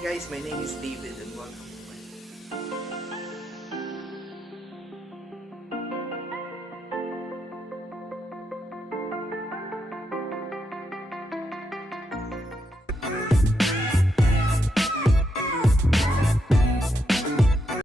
again guys, my name is David and welcome to my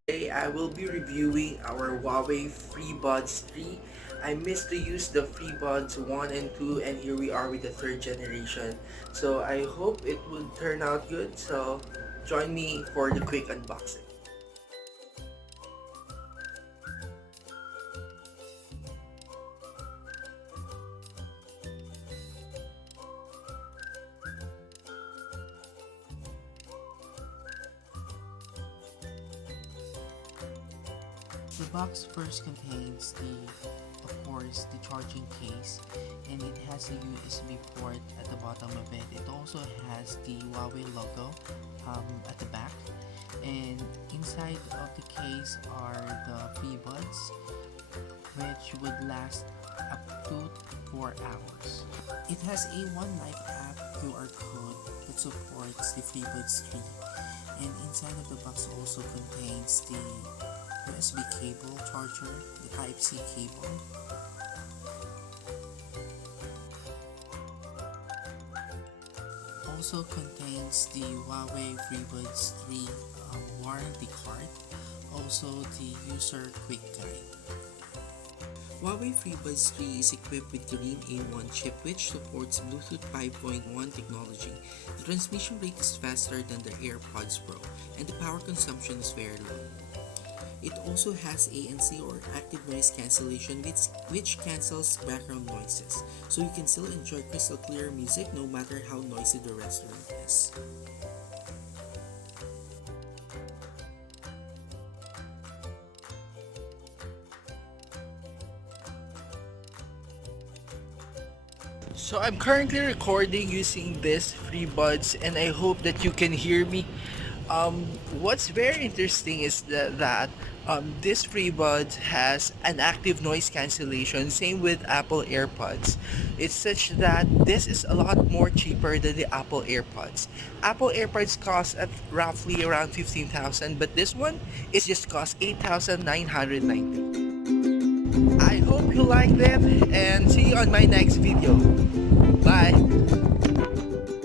Today I will be reviewing our Huawei FreeBuds 3. I missed to use the FreeBuds 1 and 2 and here we are with the third generation. So I hope it will turn out good. So join me for the quick unboxing. The box first contains of course, the charging case, and it has a USB port at the bottom of it. It also has the Huawei logo at the back, and inside of the case are the FreeBuds, which would last up to 4 hours. It has a One Life app QR code that supports the FreeBuds 3, and inside of the box also contains the USB cable charger, the Type-C cable. Also contains the Huawei FreeBuds 3 warranty card, also the user quick guide. Huawei FreeBuds 3 is equipped with the Green A1 chip which supports Bluetooth 5.1 technology. The transmission rate is faster than the AirPods Pro and the power consumption is very low. It also has ANC or active noise cancellation which cancels background noises, so you can still enjoy crystal clear music no matter how noisy the restaurant is. So I'm currently recording using this FreeBuds and I hope that you can hear me. What's very interesting is that this FreeBuds has an active noise cancellation, same with Apple AirPods. It's such that this is a lot more cheaper than the Apple AirPods. Apple AirPods cost at roughly around 15,000, but this one is just cost 8,990. I hope you like them and see you on my next video. Bye!